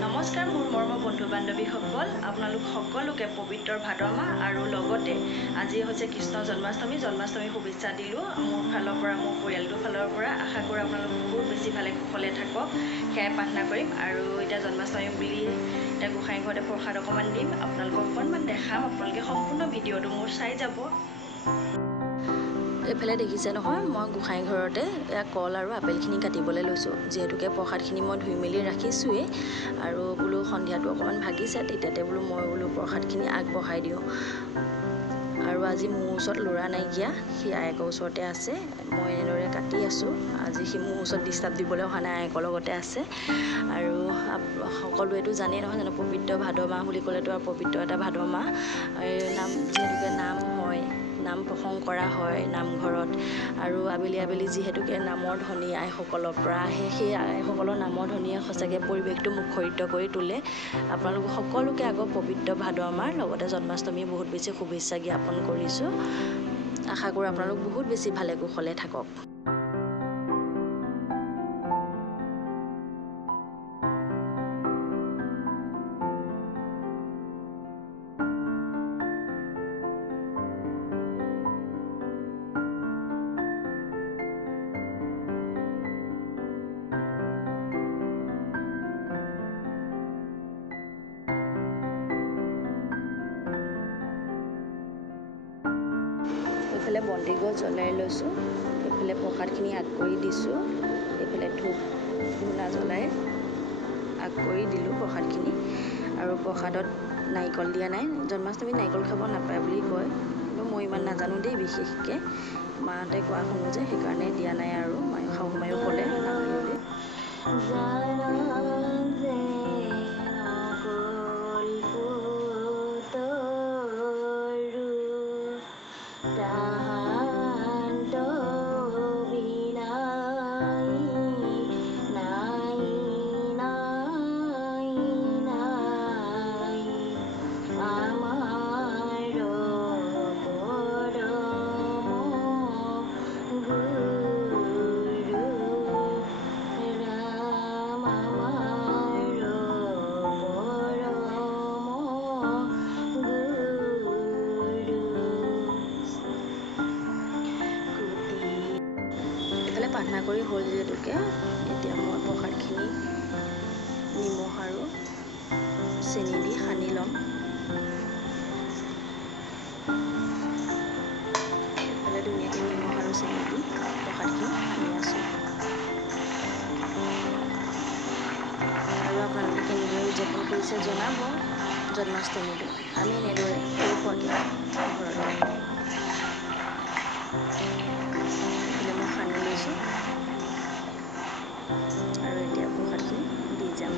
নমস্কাৰ মোৰ মৰমৰ বন্ধু বান্ধৱীসকল, আপোনালোক সকলোকে পবিত্ৰ ভাদ মাহ আৰু লগতে আজি হৈছে কৃষ্ণ জন্মাষ্টমী শুভেচ্ছা দিলোঁ মোৰ ফালৰ পৰা, মোৰ পৰিয়ালটোৰ ফালৰ পৰা। আশা কৰোঁ আপোনালোক বহুত বেছি ভালে কুশলে থাকক, সেয়াই প্ৰাৰ্থনা কৰিম। আৰু এতিয়া জন্মাষ্টমী বুলি এতিয়া গোসাঁই ঘৰতে প্ৰসাদ অকণমান দিম, আপোনালোকক অকণমান দেখাম। আপোনালোকে সম্পূৰ্ণ ভিডিঅ'টো মোৰ চাই যাব। এইফালে দেখিছে নহয়, মই গোসাঁই ঘৰতে এয়া কল আৰু আপেলখিনি কাটিবলৈ লৈছোঁ। যিহেতুকে প্ৰসাদখিনি মই ধুই মেলি ৰাখিছোঁৱেই, আৰু বোলো সন্ধিয়াটো অকণমান ভাগিছে, তেতিয়াতে বোলো মই প্ৰসাদখিনি আগবঢ়াই দিওঁ। আৰু আজি মোৰ ওচৰত ল'ৰা নাইকিয়া, সি আয়েকৰ ওচৰতে আছে। মই এনেদৰে কাটি আছোঁ। আজি সি মোৰ ওচৰত ডিষ্টাৰ্ব দিবলৈ অহা নাই, আয়েকৰ লগতে আছে। আৰু সকলোৱেতো জানেই নহয় জানো, পবিত্ৰ ভাদ মাহ বুলি ক'লেতো আৰু পবিত্ৰ এটা ভাদ মাহ। যিহেতুকে নাম হয়, নাম প্ৰসংগ কৰা হয় নামঘৰত, আৰু আবেলি আবেলি যিহেতুকে নামৰ ধ্বনি আইসকলৰ পৰা আহে, সেই আইসকলৰ নামৰ ধ্বনিয়ে সঁচাকৈ পৰিৱেশটো মুখৰিত কৰি তোলে। আপোনালোক সকলোকে আকৌ পবিত্ৰ ভাদ মাহৰ লগতে জন্মাষ্টমী বহুত বেছি শুভেচ্ছা জ্ঞাপন কৰিছোঁ। আশা কৰোঁ আপোনালোক বহুত বেছি ভালে কুশলে থাকক। এইফালে বন্তিগছ জ্বলাই লৈছোঁ, এইফালে প্ৰসাদখিনি আগ কৰি দিছোঁ, এইফালে ধূপ ধূনা জ্বলাই আগ কৰি দিলোঁ প্ৰসাদখিনি। আৰু প্ৰসাদত নাৰিকল দিয়া নাই, জন্মাষ্টমীত নাৰিকল খাব নাপায় বুলি কয়, কিন্তু মই ইমান নাজানো দেই, বিশেষকৈ মাহঁতে কোৱা শুনো যে সেইকাৰণে দিয়া নাই। আৰু শাহু মায়ো ক'লে নালাগে প্ৰাৰ্থনা কৰি হ'ল। যিহেতুকে এতিয়া মই প্ৰসাদখিনি নিমখ আৰু চেনি দি সানি ল'ম। এইফালে ধুনীয়াকৈ নিমখ আৰু চেনি দি প্ৰসাদখিনি সানি আছোঁ। আৰু আপোনালোকে কেনেদৰে উদযাপন কৰিছে জনাব জন্মাষ্টমীটো। আমি এনেদৰে সৰু ঘৰতে মই সানি লৈছোঁ, আৰু এতিয়া প্ৰসাদখিনি দি যাম।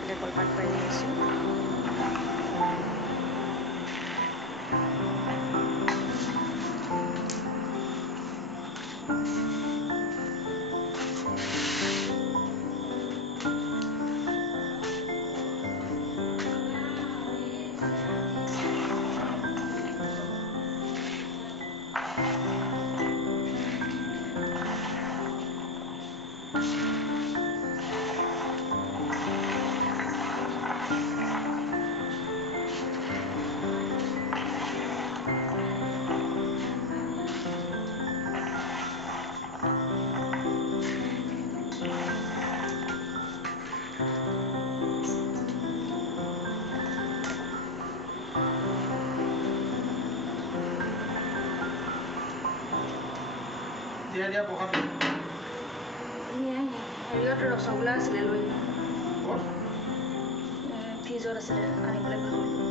এতিয়া কলপাত পাৰি লৈছোঁ। হেৰিয়ত ৰসগোল্লা আছিলে, লৈ ফ্ৰিজত আছিলে, আনিবলৈ পাহৰিলোঁ।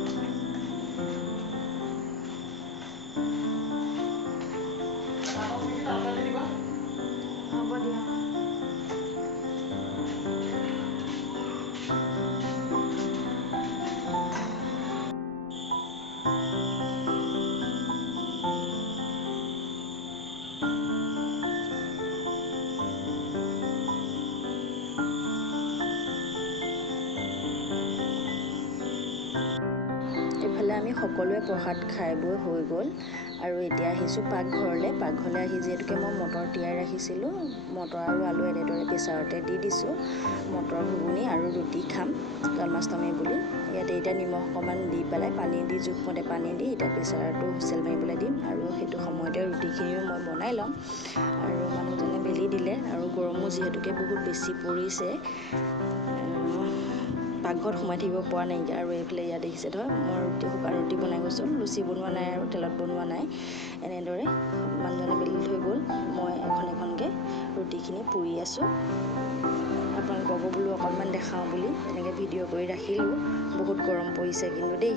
হ'ব দিয়া। এইফালে আমি আমি সকলোৱে প্ৰসাদ খাই বৈ হৈ গ'ল আৰু এতিয়া আহিছোঁ পাকঘৰলৈ আহি যিহেতুকে মই মটৰ তিয়াই ৰাখিছিলোঁ মটৰ আৰু আলু এনেদৰে প্ৰেছাৰতে দি দিছোঁ মটৰ ঘুগুনি আৰু ৰুটি খাম জন্মাষ্টমী বুলি ইয়াতে এতিয়া নিমখ অকণমান দি পেলাই পানী দি জোখমতে পানী দি এতিয়া প্ৰেছাৰটো হুইচেল মাৰিবলৈ দিম আৰু সেইটো সময়তে ৰুটিখিনিও মই বনাই ল'ম আৰু মানুহজনে বেলি দিলে আৰু গৰমো যিহেতুকে বহুত বেছি পৰিছে পাকঘৰত সোমাই থাকিব পৰা নাইকিয়া আৰু এইফালে ইয়াত দেখিছে ধৰ মই শুকান ৰুটি বনাই গৈছোঁ লুচি বনোৱা নাই আৰু তেলত বনোৱা নাই এনেদৰে মানুহজনে বেলি থৈ গ'ল মই এখনকৈ ৰুটিখিনি পুৰি আছোঁ আপোনালোককো বোলো অকণমান দেখাওঁ বুলি এনেকৈ ভিডিঅ' কৰি ৰাখিলোঁ বহুত গৰম পৰিছে কিন্তু দেই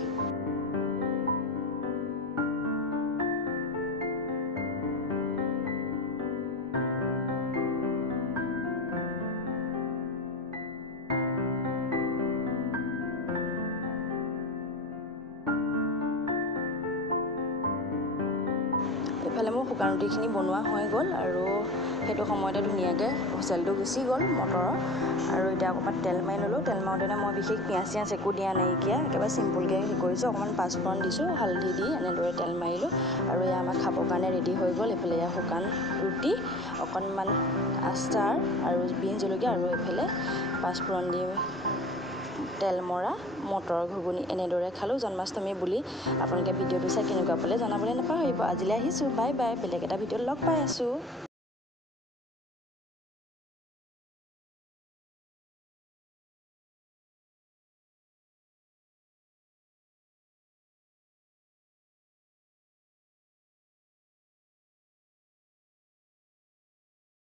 এইফালে মোৰ শুকান ৰুটিখিনি বনোৱা হৈ গ'ল আৰু সেইটো সময়তে ধুনীয়াকৈ হুইচেলটো গুচি গ'ল মটৰৰ আৰু এতিয়া অকণমান তেল মাৰি ল'লোঁ তেল মাৰোঁতেনে মই বিশেষ পিঁয়াজ একো দিয়া নাইকিয়া একেবাৰে চিম্পুলকৈ কৰিছোঁ অকণমান পাঁচফোৰণ দিছোঁ হালধি দি এনেদৰে তেল মাৰিলোঁ আৰু এয়া আমাৰ খাবৰ কাৰণে ৰেডি হৈ গ'ল এইফালে এয়া শুকান ৰুটি অকণমান আচাৰ আৰু বিন জলকীয়া আৰু এইফালে পাঁচফোৰণ দি তেল মৰা মটৰ ঘুগুনি এনেদৰে খালোঁ জন্মাষ্টমী বুলি আপোনালোকে ভিডিঅ'টো চাই কেনেকুৱা পালে জনাবলৈ নাপাহৰিব আজিলৈ আহিছোঁ বাই বাই বেলেগ এটা ভিডিঅ'ত লগ পাই আছোঁ